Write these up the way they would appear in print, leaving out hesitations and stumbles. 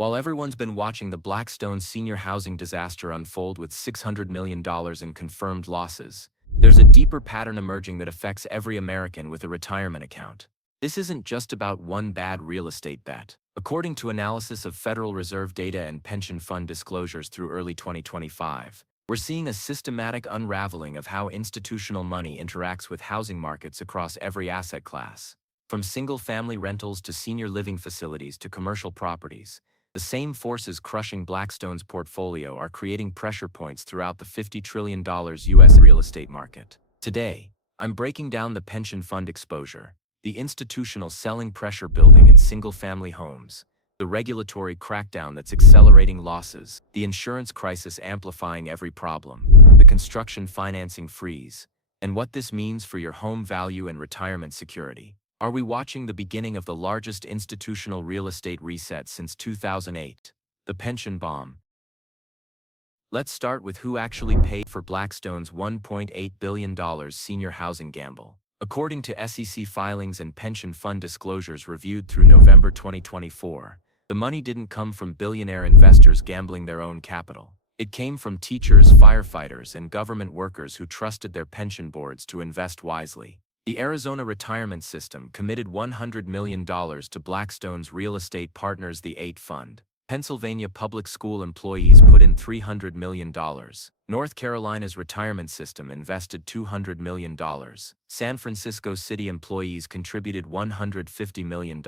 While everyone's been watching the Blackstone senior housing disaster unfold with $600 million in confirmed losses, there's a deeper pattern emerging that affects every American with a retirement account. This isn't just about one bad real estate bet. According to analysis of Federal Reserve data and pension fund disclosures through early 2025, we're seeing a systematic unraveling of how institutional money interacts with housing markets across every asset class. From single-family rentals to senior living facilities to commercial properties, the same forces crushing Blackstone's portfolio are creating pressure points throughout the $50 trillion U.S. real estate market. Today, I'm breaking down the pension fund exposure, the institutional selling pressure building in single-family homes, the regulatory crackdown that's accelerating losses, the insurance crisis amplifying every problem, the construction financing freeze, and what this means for your home value and retirement security. Are we watching the beginning of the largest institutional real estate reset since 2008, the pension bomb? Let's start with who actually paid for Blackstone's $1.8 billion senior housing gamble. According to SEC filings and pension fund disclosures reviewed through November 2024, the money didn't come from billionaire investors gambling their own capital. It came from teachers, firefighters, and government workers who trusted their pension boards to invest wisely. The Arizona retirement system committed $100 million to Blackstone's real estate partners, the 8 Fund. Pennsylvania public school employees put in $300 million. North Carolina's retirement system invested $200 million. San Francisco city employees contributed $150 million.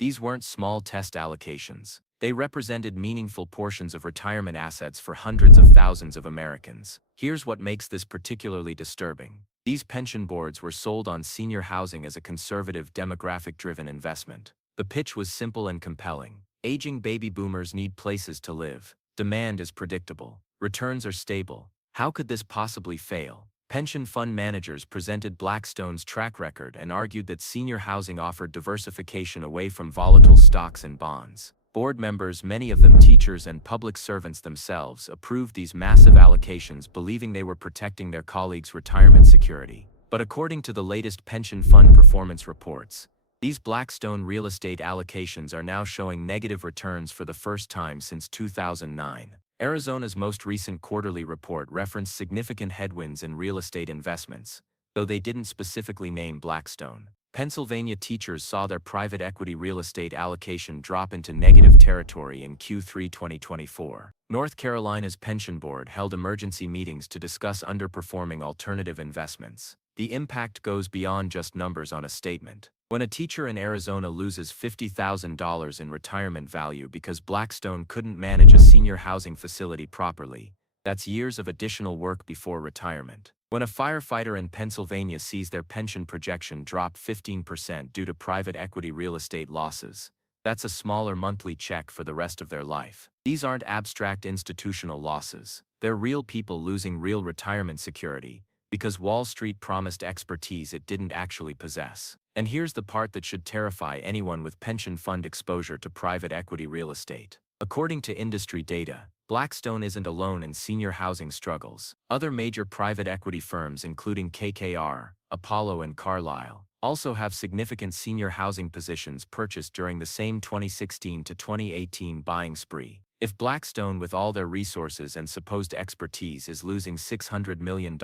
These weren't small test allocations. They represented meaningful portions of retirement assets for hundreds of thousands of Americans. Here's what makes this particularly disturbing. These pension boards were sold on senior housing as a conservative, demographic-driven investment. The pitch was simple and compelling. Aging baby boomers need places to live. Demand is predictable. Returns are stable. How could this possibly fail? Pension fund managers presented Blackstone's track record and argued that senior housing offered diversification away from volatile stocks and bonds. Board members, many of them teachers and public servants themselves, approved these massive allocations, believing they were protecting their colleagues' retirement security. But according to the latest pension fund performance reports, these Blackstone real estate allocations are now showing negative returns for the first time since 2009. Arizona's most recent quarterly report referenced significant headwinds in real estate investments, though they didn't specifically name Blackstone. Pennsylvania teachers saw their private equity real estate allocation drop into negative territory in Q3 2024. North Carolina's pension board held emergency meetings to discuss underperforming alternative investments. The impact goes beyond just numbers on a statement. When a teacher in Arizona loses $50,000 in retirement value because Blackstone couldn't manage a senior housing facility properly, that's years of additional work before retirement. When a firefighter in Pennsylvania sees their pension projection drop 15% due to private equity real estate losses, that's a smaller monthly check for the rest of their life. These aren't abstract institutional losses. They're real people losing real retirement security because Wall Street promised expertise it didn't actually possess. And here's the part that should terrify anyone with pension fund exposure to private equity real estate. According to industry data, Blackstone isn't alone in senior housing struggles. Other major private equity firms, including KKR, Apollo, and Carlyle, also have significant senior housing positions purchased during the same 2016 to 2018 buying spree. If Blackstone, with all their resources and supposed expertise, is losing $600 million,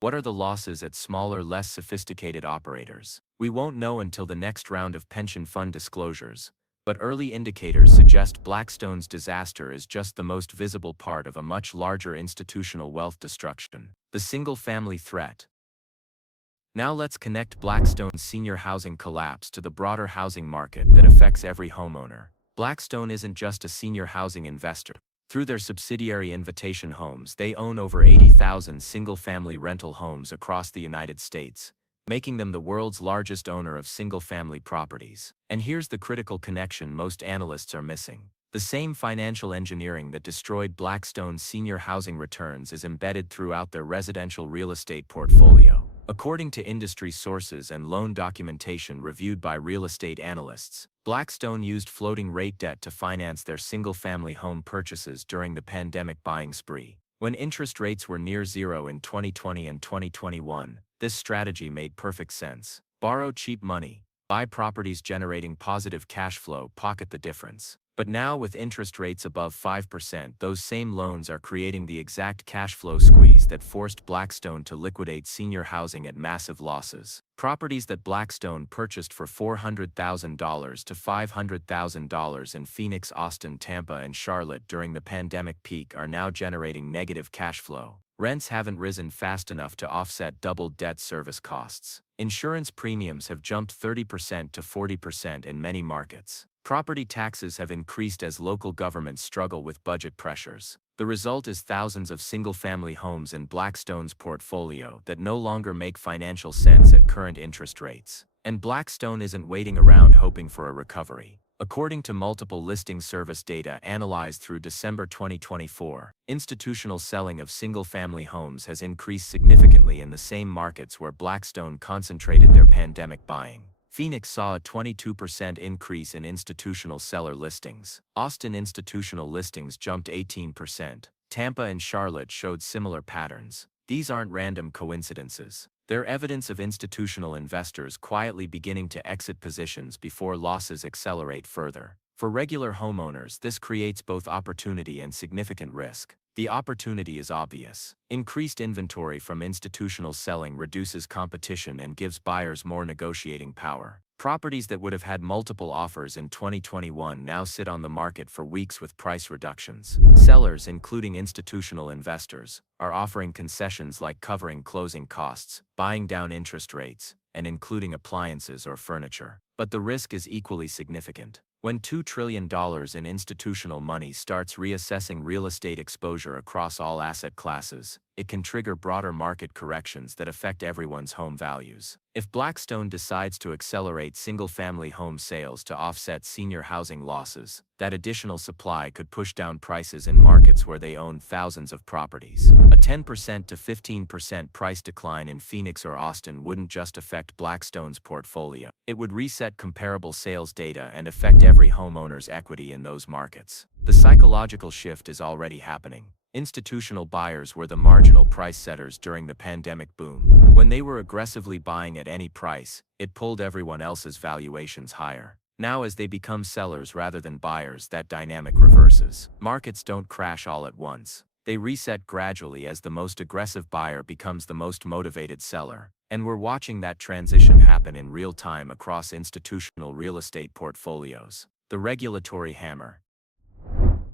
what are the losses at smaller, less sophisticated operators? We won't know until the next round of pension fund disclosures, but early indicators suggest Blackstone's disaster is just the most visible part of a much larger institutional wealth destruction, the single-family threat. Now let's connect Blackstone's senior housing collapse to the broader housing market that affects every homeowner. Blackstone isn't just a senior housing investor. Through their subsidiary Invitation Homes, they own over 80,000 single-family rental homes across the United States, making them the world's largest owner of single-family properties. And here's the critical connection most analysts are missing. The same financial engineering that destroyed Blackstone's senior housing returns is embedded throughout their residential real estate portfolio. According to industry sources and loan documentation reviewed by real estate analysts, Blackstone used floating-rate debt to finance their single-family home purchases during the pandemic buying spree. When interest rates were near zero in 2020 and 2021, this strategy made perfect sense. Borrow cheap money, buy properties generating positive cash flow, pocket the difference. But now with interest rates above 5%, those same loans are creating the exact cash flow squeeze that forced Blackstone to liquidate senior housing at massive losses. Properties that Blackstone purchased for $400,000 to $500,000 in Phoenix, Austin, Tampa, and Charlotte during the pandemic peak are now generating negative cash flow. Rents haven't risen fast enough to offset doubled debt service costs. Insurance premiums have jumped 30% to 40% in many markets. Property taxes have increased as local governments struggle with budget pressures. The result is thousands of single-family homes in Blackstone's portfolio that no longer make financial sense at current interest rates. And Blackstone isn't waiting around hoping for a recovery. According to multiple listing service data analyzed through December 2024, institutional selling of single-family homes has increased significantly in the same markets where Blackstone concentrated their pandemic buying. Phoenix saw a 22% increase in institutional seller listings. Austin institutional listings jumped 18%. Tampa and Charlotte showed similar patterns. These aren't random coincidences. They're evidence of institutional investors quietly beginning to exit positions before losses accelerate further. For regular homeowners, this creates both opportunity and significant risk. The opportunity is obvious. Increased inventory from institutional selling reduces competition and gives buyers more negotiating power. Properties that would have had multiple offers in 2021 now sit on the market for weeks with price reductions. Sellers, including institutional investors, are offering concessions like covering closing costs, buying down interest rates, and including appliances or furniture. But the risk is equally significant. When $2 trillion in institutional money starts reassessing real estate exposure across all asset classes, it can trigger broader market corrections that affect everyone's home values. If Blackstone decides to accelerate single-family home sales to offset senior housing losses, that additional supply could push down prices in markets where they own thousands of properties. A 10% to 15% price decline in Phoenix or Austin wouldn't just affect Blackstone's portfolio. It would reset comparable sales data and affect every homeowner's equity in those markets. The psychological shift is already happening. Institutional buyers were the marginal price setters during the pandemic boom. When they were aggressively buying at any price, it pulled everyone else's valuations higher. Now, as they become sellers rather than buyers, that dynamic reverses. Markets don't crash all at once. They reset gradually as the most aggressive buyer becomes the most motivated seller. And we're watching that transition happen in real time across institutional real estate portfolios. The regulatory hammer.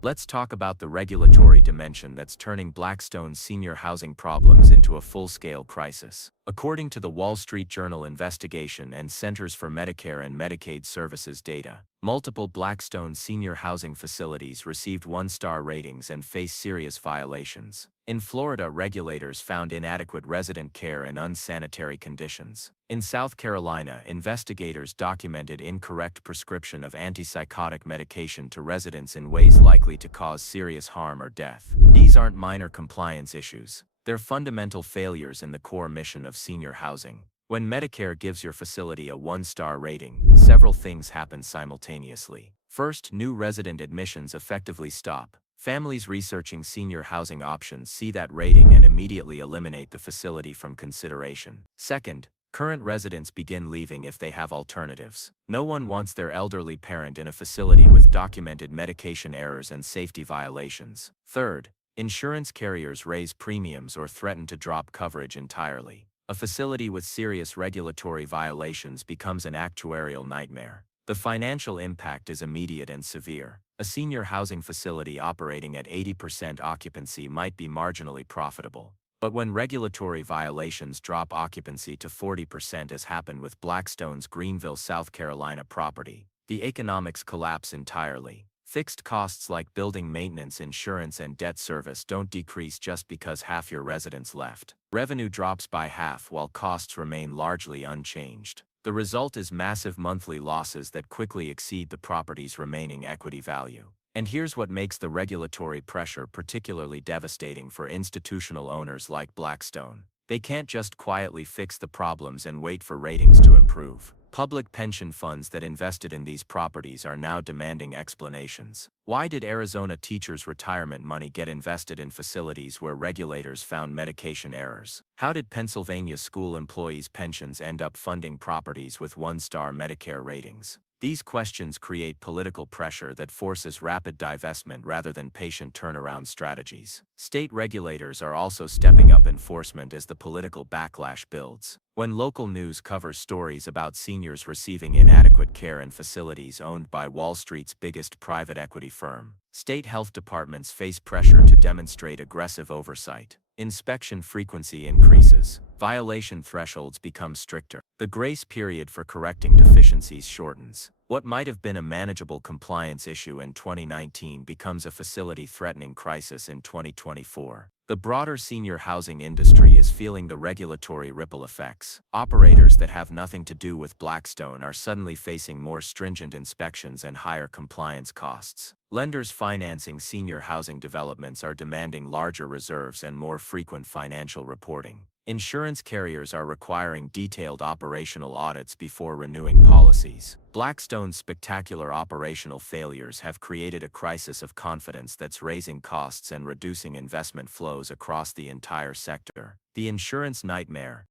Let's talk about the regulatory dimension that's turning Blackstone's senior housing problems into a full-scale crisis. According to the Wall Street Journal investigation and Centers for Medicare and Medicaid Services data, multiple Blackstone senior housing facilities received one-star ratings and face serious violations. In Florida, regulators found inadequate resident care and unsanitary conditions. In South Carolina, investigators documented incorrect prescription of antipsychotic medication to residents in ways likely to cause serious harm or death. These aren't minor compliance issues. They're fundamental failures in the core mission of senior housing. When Medicare gives your facility a one-star rating, several things happen simultaneously. First, new resident admissions effectively stop. Families researching senior housing options see that rating and immediately eliminate the facility from consideration. Second, current residents begin leaving if they have alternatives. No one wants their elderly parent in a facility with documented medication errors and safety violations. Third, insurance carriers raise premiums or threaten to drop coverage entirely. A facility with serious regulatory violations becomes an actuarial nightmare. The financial impact is immediate and severe. A senior housing facility operating at 80% occupancy might be marginally profitable. But when regulatory violations drop occupancy to 40%, as happened with Blackstone's Greenville, South Carolina property, the economics collapse entirely. Fixed costs like building maintenance, insurance, and debt service don't decrease just because half your residents left. Revenue drops by half while costs remain largely unchanged. The result is massive monthly losses that quickly exceed the property's remaining equity value. And here's what makes the regulatory pressure particularly devastating for institutional owners like Blackstone. They can't just quietly fix the problems and wait for ratings to improve. Public pension funds that invested in these properties are now demanding explanations. Why did Arizona teachers' retirement money get invested in facilities where regulators found medication errors? How did Pennsylvania school employees' pensions end up funding properties with one-star Medicare ratings? These questions create political pressure that forces rapid divestment rather than patient turnaround strategies. State regulators are also stepping up enforcement as the political backlash builds. When local news covers stories about seniors receiving inadequate care in facilities owned by Wall Street's biggest private equity firm, state health departments face pressure to demonstrate aggressive oversight. Inspection frequency increases. Violation thresholds become stricter. The grace period for correcting deficiencies shortens. What might have been a manageable compliance issue in 2019 becomes a facility-threatening crisis in 2024. The broader senior housing industry is feeling the regulatory ripple effects. Operators that have nothing to do with Blackstone are suddenly facing more stringent inspections and higher compliance costs. Lenders financing senior housing developments are demanding larger reserves and more frequent financial reporting. Insurance carriers are requiring detailed operational audits before renewing policies. Blackstone's spectacular operational failures have created a crisis of confidence that's raising costs and reducing investment flows across the entire sector. The insurance nightmare.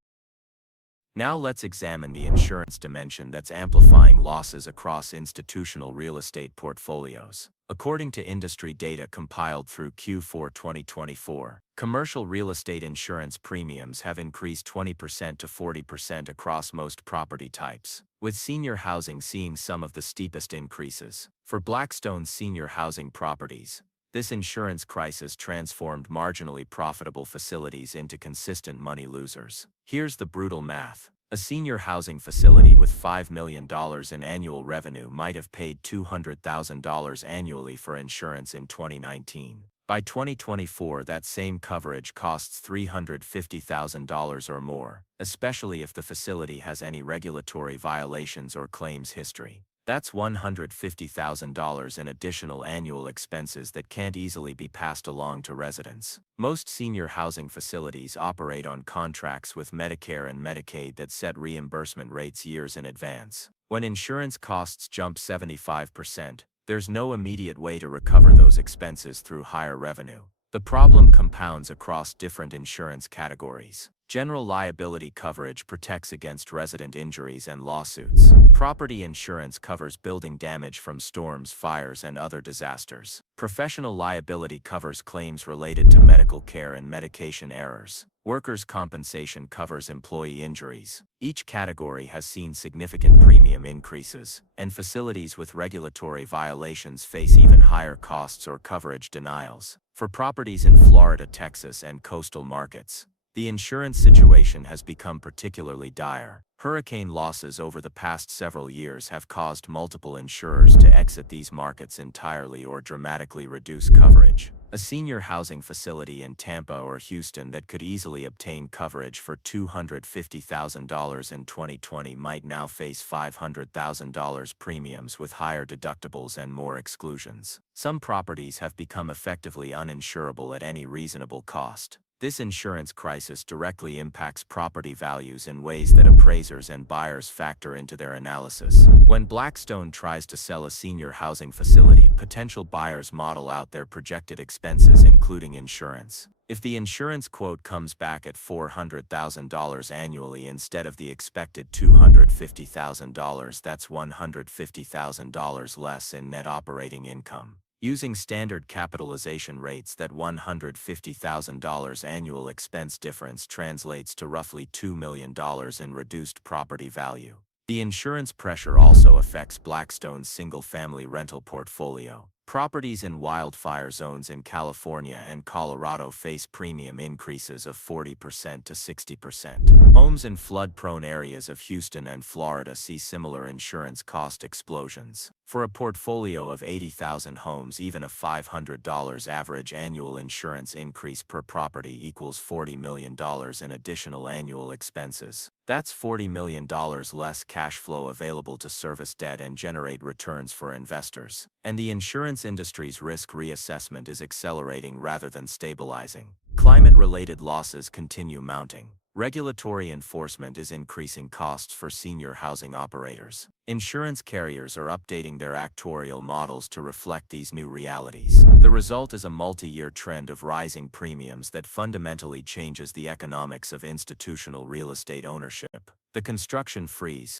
Now let's examine the insurance dimension that's amplifying losses across institutional real estate portfolios. According to industry data compiled through Q4 2024, commercial real estate insurance premiums have increased 20% to 40% across most property types, with senior housing seeing some of the steepest increases. For Blackstone's senior housing properties, this insurance crisis transformed marginally profitable facilities into consistent money losers. Here's the brutal math. A senior housing facility with $5 million in annual revenue might have paid $200,000 annually for insurance in 2019. By 2024, that same coverage costs $350,000 or more, especially if the facility has any regulatory violations or claims history. That's $150,000 in additional annual expenses that can't easily be passed along to residents. Most senior housing facilities operate on contracts with Medicare and Medicaid that set reimbursement rates years in advance. When insurance costs jump 75%, there's no immediate way to recover those expenses through higher revenue. The problem compounds across different insurance categories. General liability coverage protects against resident injuries and lawsuits. Property insurance covers building damage from storms, fires, and other disasters. Professional liability covers claims related to medical care and medication errors. Workers' compensation covers employee injuries. Each category has seen significant premium increases, and facilities with regulatory violations face even higher costs or coverage denials. For properties in Florida, Texas, and coastal markets, the insurance situation has become particularly dire. Hurricane losses over the past several years have caused multiple insurers to exit these markets entirely or dramatically reduce coverage. A senior housing facility in Tampa or Houston that could easily obtain coverage for $250,000 in 2020 might now face $500,000 premiums with higher deductibles and more exclusions. Some properties have become effectively uninsurable at any reasonable cost. This insurance crisis directly impacts property values in ways that appraisers and buyers factor into their analysis. When Blackstone tries to sell a senior housing facility, potential buyers model out their projected expenses, including insurance. If the insurance quote comes back at $400,000 annually instead of the expected $250,000, that's $150,000 less in net operating income. Using standard capitalization rates, that $150,000 annual expense difference translates to roughly $2 million in reduced property value. The insurance pressure also affects Blackstone's single-family rental portfolio. Properties in wildfire zones in California and Colorado face premium increases of 40% to 60%. Homes in flood-prone areas of Houston and Florida see similar insurance cost explosions. For a portfolio of 80,000 homes, even a $500 average annual insurance increase per property equals $40 million in additional annual expenses. That's $40 million less cash flow available to service debt and generate returns for investors. And the insurance industry's risk reassessment is accelerating rather than stabilizing. Climate-related losses continue mounting. Regulatory enforcement is increasing costs for senior housing operators. Insurance carriers are updating their actuarial models to reflect these new realities. The result is a multi-year trend of rising premiums that fundamentally changes the economics of institutional real estate ownership. The construction freeze.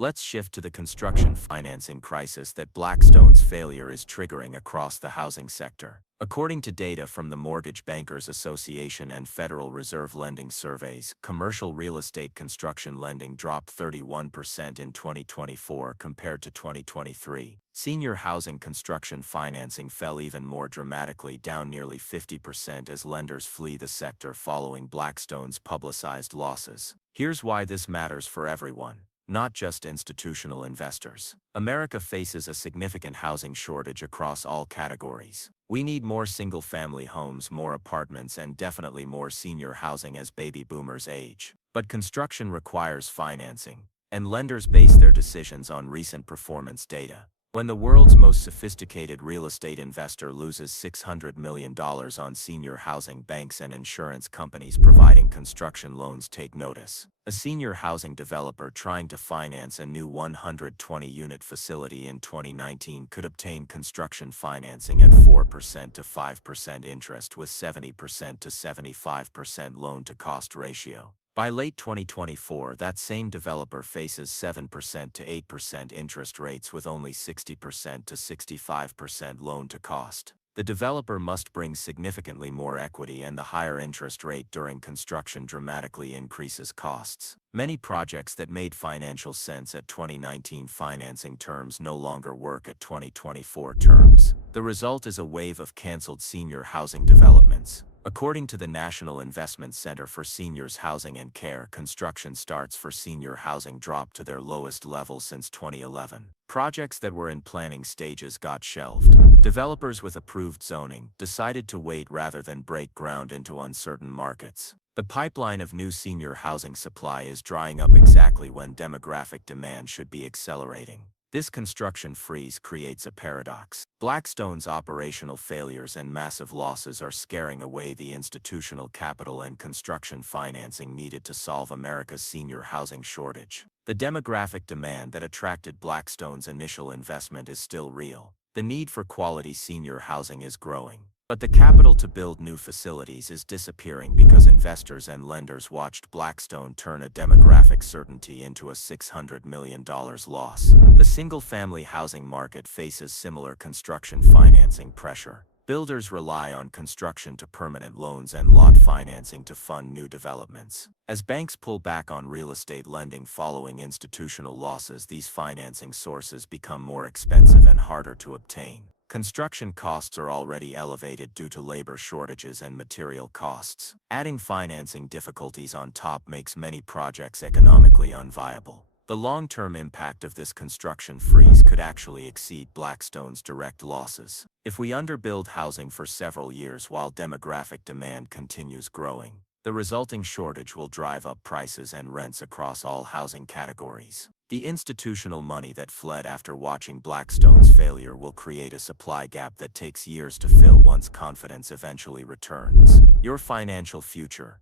Let's shift to the construction financing crisis that Blackstone's failure is triggering across the housing sector. According to data from the Mortgage Bankers Association and Federal Reserve lending surveys, commercial real estate construction lending dropped 31% in 2024 compared to 2023. Senior housing construction financing fell even more dramatically, down nearly 50% as lenders flee the sector following Blackstone's publicized losses. Here's why this matters for everyone, not just institutional investors. America faces a significant housing shortage across all categories. We need more single-family homes, more apartments, and definitely more senior housing as baby boomers age. But construction requires financing, and lenders base their decisions on recent performance data. When the world's most sophisticated real estate investor loses $600 million on senior housing, banks and insurance companies providing construction loans take notice. A senior housing developer trying to finance a new 120-unit facility in 2019 could obtain construction financing at 4% to 5% interest with 70% to 75% loan-to-cost ratio. By late 2024, that same developer faces 7% to 8% interest rates with only 60% to 65% loan-to-cost. The developer must bring significantly more equity, and the higher interest rate during construction dramatically increases costs. Many projects that made financial sense at 2019 financing terms no longer work at 2024 terms. The result is a wave of canceled senior housing developments. According to the National Investment Center for Seniors Housing and Care, construction starts for senior housing dropped to their lowest level since 2011. Projects that were in planning stages got shelved. Developers with approved zoning decided to wait rather than break ground into uncertain markets. The pipeline of new senior housing supply is drying up exactly when demographic demand should be accelerating. This construction freeze creates a paradox. Blackstone's operational failures and massive losses are scaring away the institutional capital and construction financing needed to solve America's senior housing shortage. The demographic demand that attracted Blackstone's initial investment is still real. The need for quality senior housing is growing. But the capital to build new facilities is disappearing because investors and lenders watched Blackstone turn a demographic certainty into a $600 million loss. The single-family housing market faces similar construction financing pressure. Builders rely on construction to permanent loans and lot financing to fund new developments. As banks pull back on real estate lending following institutional losses, these financing sources become more expensive and harder to obtain. Construction costs are already elevated due to labor shortages and material costs. Adding financing difficulties on top makes many projects economically unviable. The long-term impact of this construction freeze could actually exceed Blackstone's direct losses. If we underbuild housing for several years while demographic demand continues growing, the resulting shortage will drive up prices and rents across all housing categories. The institutional money that fled after watching Blackstone's failure will create a supply gap that takes years to fill once confidence eventually returns. Your financial future.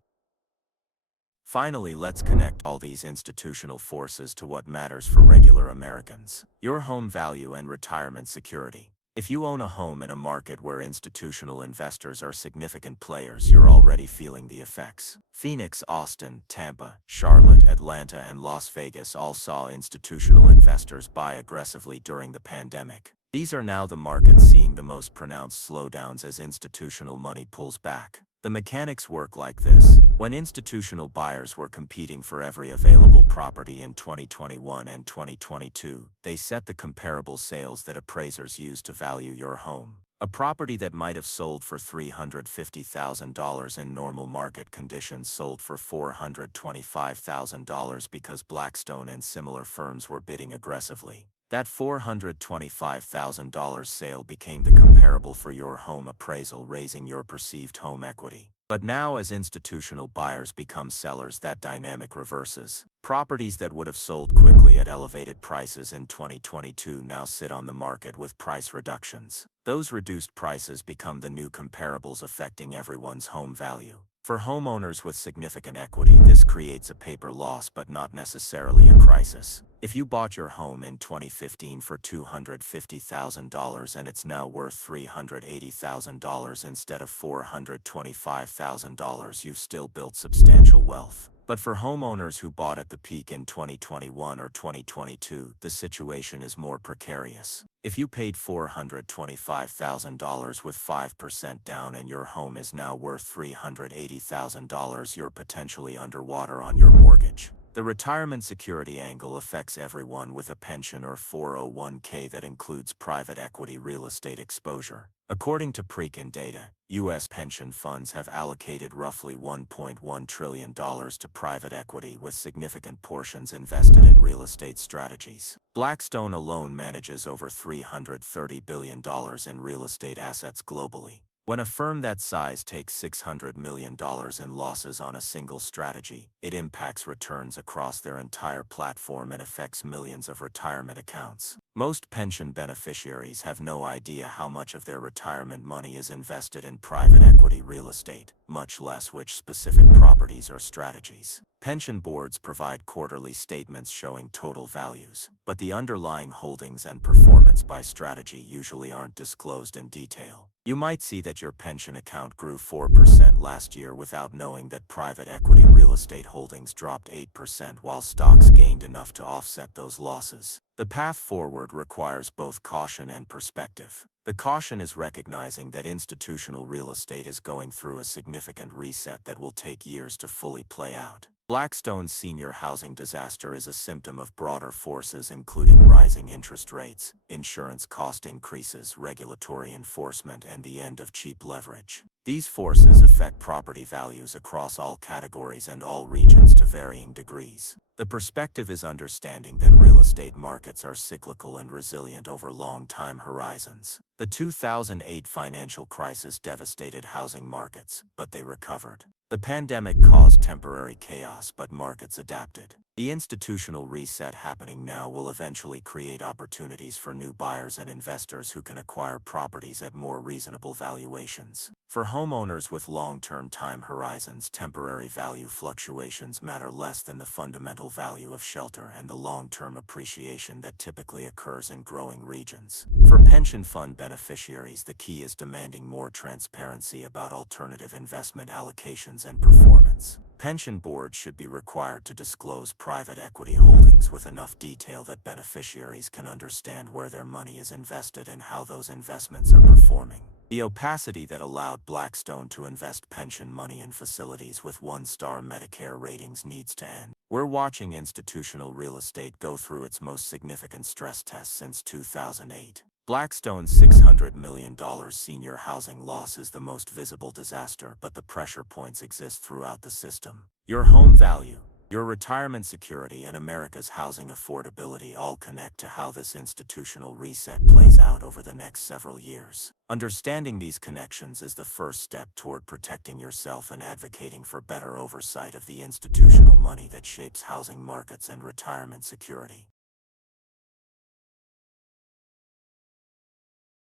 Finally, let's connect all these institutional forces to what matters for regular Americans: your home value and retirement security. If you own a home in a market where institutional investors are significant players, you're already feeling the effects. Phoenix, Austin, Tampa, Charlotte, Atlanta, and Las Vegas all saw institutional investors buy aggressively during the pandemic. These are now the markets seeing the most pronounced slowdowns as institutional money pulls back. The mechanics work like this. When institutional buyers were competing for every available property in 2021 and 2022, they set the comparable sales that appraisers use to value your home. A property that might have sold for $350,000 in normal market conditions sold for $425,000 because Blackstone and similar firms were bidding aggressively. That $425,000 sale became the comparable for your home appraisal, raising your perceived home equity. But now, as institutional buyers become sellers, that dynamic reverses. Properties that would have sold quickly at elevated prices in 2022 now sit on the market with price reductions. Those reduced prices become the new comparables, affecting everyone's home value. For homeowners with significant equity, this creates a paper loss but not necessarily a crisis. If you bought your home in 2015 for $250,000 and it's now worth $380,000 instead of $425,000, you've still built substantial wealth. But for homeowners who bought at the peak in 2021 or 2022, the situation is more precarious. If you paid $425,000 with 5% down and your home is now worth $380,000, you're potentially underwater on your mortgage. The retirement security angle affects everyone with a pension or 401k that includes private equity real estate exposure. According to Preqin data, U.S. pension funds have allocated roughly $1.1 trillion to private equity, with significant portions invested in real estate strategies. Blackstone alone manages over $330 billion in real estate assets globally. When a firm that size takes $600 million in losses on a single strategy, it impacts returns across their entire platform and affects millions of retirement accounts. Most pension beneficiaries have no idea how much of their retirement money is invested in private equity real estate, much less which specific properties or strategies. Pension boards provide quarterly statements showing total values, but the underlying holdings and performance by strategy usually aren't disclosed in detail. You might see that your pension account grew 4% last year without knowing that private equity real estate holdings dropped 8% while stocks gained enough to offset those losses. The path forward requires both caution and perspective. The caution is recognizing that institutional real estate is going through a significant reset that will take years to fully play out. Blackstone's senior housing disaster is a symptom of broader forces including rising interest rates, insurance cost increases, regulatory enforcement, and the end of cheap leverage. These forces affect property values across all categories and all regions to varying degrees. The perspective is understanding that real estate markets are cyclical and resilient over long time horizons. The 2008 financial crisis devastated housing markets, but they recovered. The pandemic caused temporary chaos, but markets adapted. The institutional reset happening now will eventually create opportunities for new buyers and investors who can acquire properties at more reasonable valuations. For homeowners with long-term time horizons, temporary value fluctuations matter less than the fundamental value of shelter and the long-term appreciation that typically occurs in growing regions. For pension fund beneficiaries, the key is demanding more transparency about alternative investment allocations and performance. Pension boards should be required to disclose private equity holdings with enough detail that beneficiaries can understand where their money is invested and how those investments are performing. The opacity that allowed Blackstone to invest pension money in facilities with one-star Medicare ratings needs to end. We're watching institutional real estate go through its most significant stress test since 2008. Blackstone's $600 million senior housing loss is the most visible disaster, but the pressure points exist throughout the system. Your home value, your retirement security, and America's housing affordability all connect to how this institutional reset plays out over the next several years. Understanding these connections is the first step toward protecting yourself and advocating for better oversight of the institutional money that shapes housing markets and retirement security.